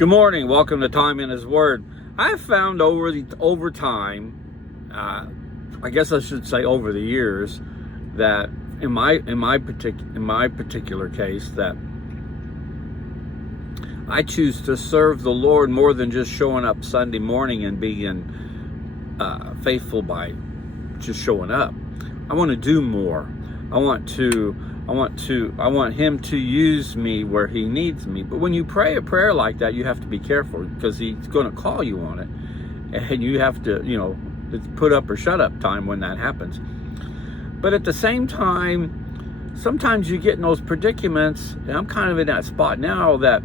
Good morning. Welcome to Time in His Word. I've found over time, I guess I should say over the years, that in my particular case, that I choose to serve the Lord more than just showing up Sunday morning and being faithful by just showing up. I want to do more. I want him to use me where he needs me. But when you pray a prayer like that, you have to be careful, because he's going to call you on it. And you have to, it's put up or shut up time when that happens. But at the same time, sometimes you get in those predicaments, and I'm kind of in that spot now that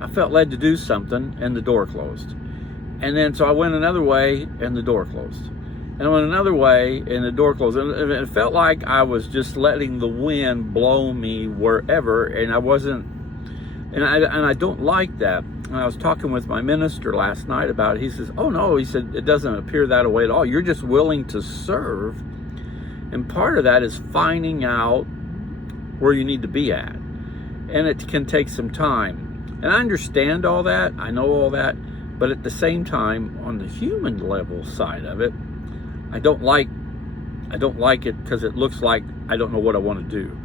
I felt led to do something and the door closed. And then so I went another way and the door closed. And I went another way and the door closed. And it felt like I was just letting the wind blow me wherever, and I wasn't, and I don't like that. And I was talking with my minister last night about it. He says, oh no, he said, it doesn't appear that way at all. You're just willing to serve. And part of that is finding out where you need to be at. And it can take some time. And I understand all that. I know all that. But at the same time, on the human level side of it, I don't like it, because it looks like I don't know what I want to do.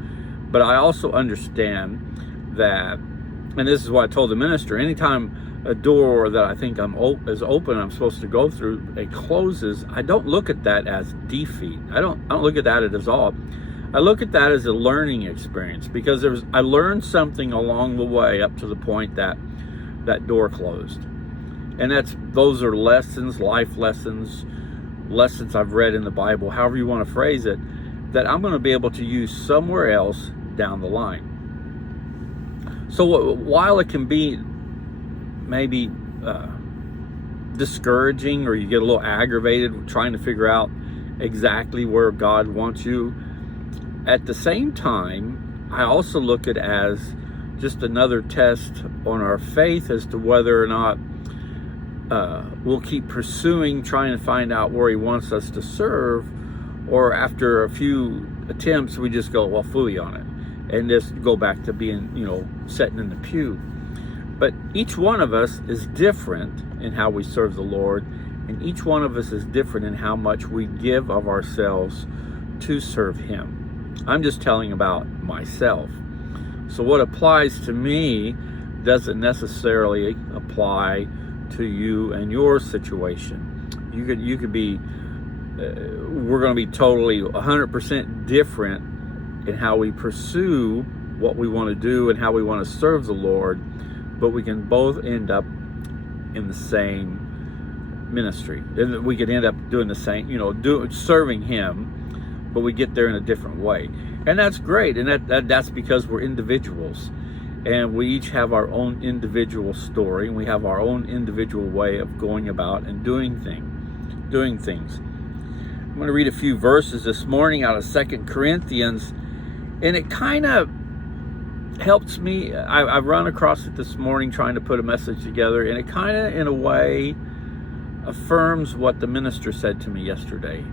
But I also understand that, and this is what I told the minister, anytime a door that I think is open, I'm supposed to go through, it closes, I don't look at that as defeat. I don't look at that as all. I look at that as a learning experience, because I learned something along the way up to the point that that door closed. And those are lessons, life lessons I've read in the Bible, however you want to phrase it, that I'm going to be able to use somewhere else down the line. So while it can be maybe discouraging, or you get a little aggravated trying to figure out exactly where God wants you, at the same time, I also look at it as just another test on our faith as to whether or not we'll keep pursuing, trying to find out where he wants us to serve, or after a few attempts, we just go, well, phooey on it, and just go back to being, sitting in the pew. But each one of us is different in how we serve the Lord, and each one of us is different in how much we give of ourselves to serve him. I'm just telling about myself. So what applies to me doesn't necessarily apply to you and your situation. You could be, we're going to be totally 100% different in how we pursue what we want to do and how we want to serve the Lord, but we can both end up in the same ministry. And we could end up doing the same, serving him, but we get there in a different way. And that's great. And that's because we're individuals. And we each have our own individual story, and we have our own individual way of going about and doing things. I'm going to read a few verses this morning out of 2 Corinthians, and it kind of helps me. I run across it this morning trying to put a message together, and it kind of, in a way, affirms what the minister said to me yesterday.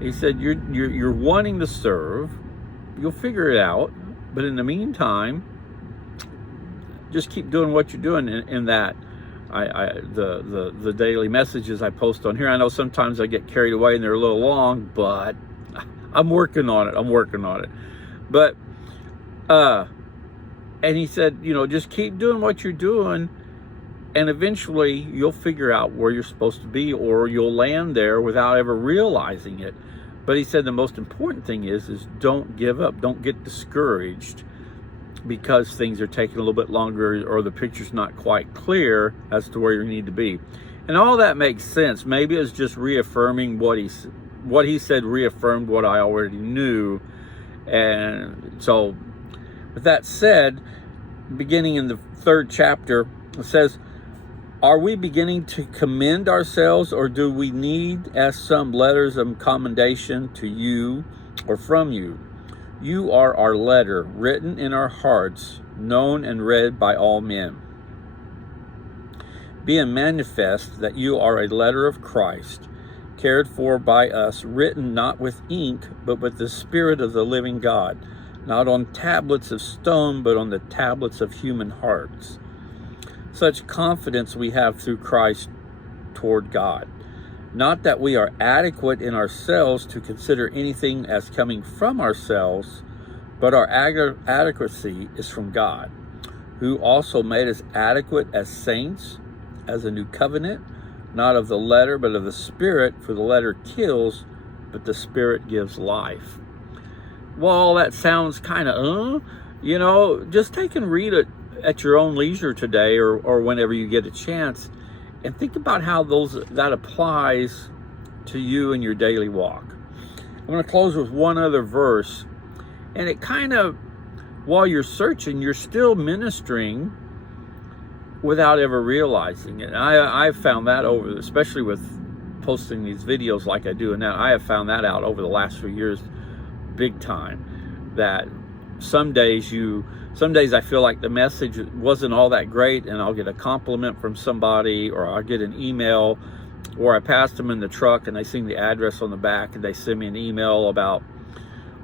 He said, you're wanting to serve, you'll figure it out, but in the meantime, just keep doing what you're doing in that. The daily messages I post on here, I know sometimes I get carried away and they're a little long, but I'm working on it. But and he said, just keep doing what you're doing, and eventually you'll figure out where you're supposed to be, or you'll land there without ever realizing it. But he said the most important thing is don't give up, don't get discouraged because things are taking a little bit longer, or the picture's not quite clear as to where you need to be. And all that makes sense. Maybe it's just reaffirming what he said reaffirmed what I already knew. And so, with that said, beginning in the 3rd chapter, it says, are we beginning to commend ourselves, or do we need as some letters of commendation to you or from you? You are our letter, written in our hearts, known and read by all men, being manifest that you are a letter of Christ, cared for by us, written not with ink, but with the Spirit of the living God, not on tablets of stone, but on the tablets of human hearts. such confidence we have through Christ toward God. Not that we are adequate in ourselves to consider anything as coming from ourselves, but our adequacy is from God, who also made us adequate as saints, as a new covenant, not of the letter, but of the Spirit, for the letter kills, but the Spirit gives life. Well, that sounds kind of, just take and read it at your own leisure today or whenever you get a chance, and think about how that applies to you in your daily walk. I'm going to close with one other verse, and it kind of, while you're searching, you're still ministering without ever realizing it. I've found that especially with posting these videos like I do, and now I have found that out over the last few years big time, that some days I feel like the message wasn't all that great, and I'll get a compliment from somebody, or I'll get an email, or I passed them in the truck and they seen the address on the back and they send me an email about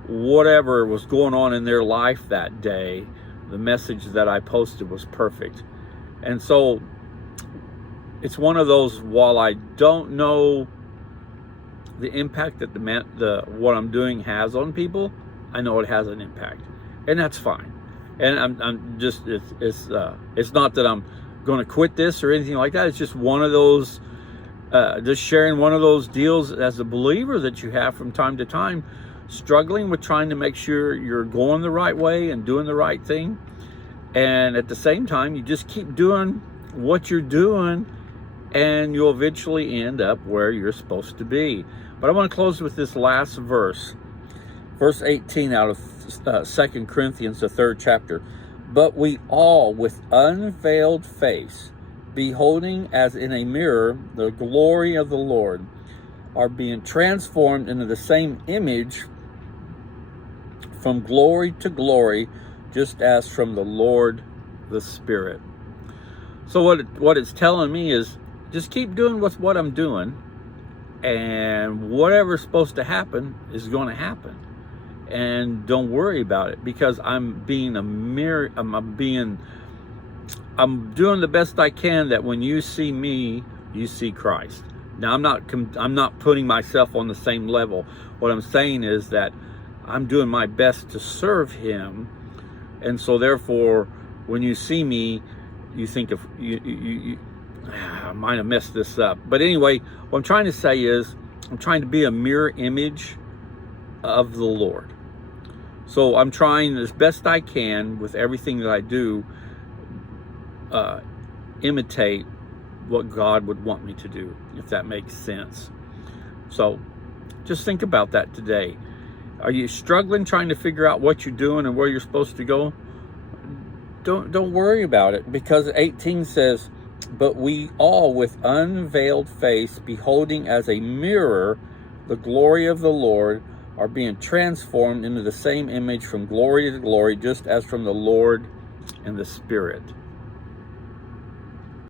whatever was going on in their life that day. The message that I posted was perfect. And so it's one of those, while I don't know the impact that what I'm doing has on people, I know it has an impact, and that's fine. And I'm just, it's not that I'm going to quit this or anything like that. It's just one of those, just sharing one of those deals as a believer that you have from time to time, struggling with trying to make sure you're going the right way and doing the right thing. And at the same time, you just keep doing what you're doing, and you'll eventually end up where you're supposed to be. But I want to close with this last verse. Verse 18 out of 2 Corinthians, the 3rd chapter. But we all, with unveiled face, beholding as in a mirror the glory of the Lord, are being transformed into the same image from glory to glory, just as from the Lord the Spirit. So what it's telling me is, just keep doing what I'm doing, and whatever's supposed to happen is going to happen. And don't worry about it, because I'm being a mirror. I'm doing the best I can, that when you see me, you see Christ. Now, I'm not putting myself on the same level. What I'm saying is that I'm doing my best to serve Him, and so therefore, when you see me, you think of I might have messed this up. But anyway, what I'm trying to say is, I'm trying to be a mirror image of the Lord. So I'm trying as best I can with everything that I do, imitate what God would want me to do, if that makes sense. So just think about that today. Are you struggling trying to figure out what you're doing and where you're supposed to go? Don't worry about it, because 18 says, but we all with unveiled face, beholding as a mirror the glory of the Lord, are being transformed into the same image from glory to glory, just as from the Lord and the Spirit.